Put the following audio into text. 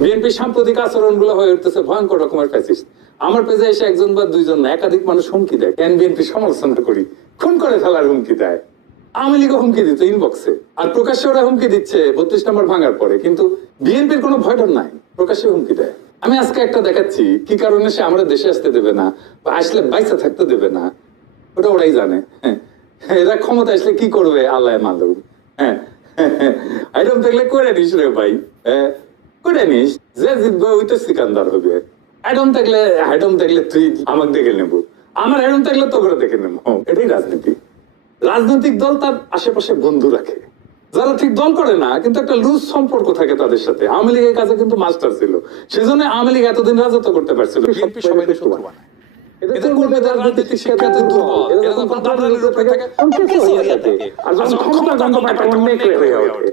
BNP সাম্প্রতিক আচরণ গুলো হয়ে উঠতেছে ভয়ঙ্কর রকমের ফ্যাসিস্ট। আমার পেজে এসে একজন বা দুইজন না, একাধিক মানুষ হুমকি দেয়, কেন বিএনপি সমালোচনা করি, খুন করে ফেলার হুমকি দেয়। আওয়ামী লীগও হুমকি দিত ইনবক্সে, আর প্রকাশ্যে ওরা হুমকি দিচ্ছে 32 নম্বর ভাঙার পরে, কিন্তু বিএনপির কোনো ভয় ডর নাই, প্রকাশ্যে হুমকি দেয়। আমি আজকে একটা দেখাচ্ছি কি কারণে সে আমরা দেশে আসতে দেবে না বা আসলে বাইসা থাকতে দেবে না, ওটা ওরাই জানে। এরা ক্ষমতা আসলে কি করবে আল্লাহ মালুম। আইরম দেখলে করে নিস রে ভাই, করে নিস, যে জিতবে ওই তো সিকান্দার হবে। আইডম থাকলে তুই আমাকে দেখে নেবো, আমার আইডম থাকলে তো করে দেখে নেবো। এটাই রাজনীতি। রাজনৈতিক দল তার আশেপাশে বন্ধু রাখে, যারা ঠিক দল করে না কিন্তু একটা লুজ সম্পর্ক থাকে তাদের সাথে। আওয়ামী লীগের কাছে কিন্তু মাস্টার ছিল, সেজন্য আওয়ামী লীগ এতদিন রাজত্ব করতে পারছিল। বিএনপি সবাই শত্রু বানায়। এদের কর্মীদের রাজনৈতিক শিক্ষাতে দুর্বল, এরা যখন দালালির উপরে থাকে, আর যখন ক্ষমতা গন্ধ পায় তখন নেকড়ে হয়ে ওঠে।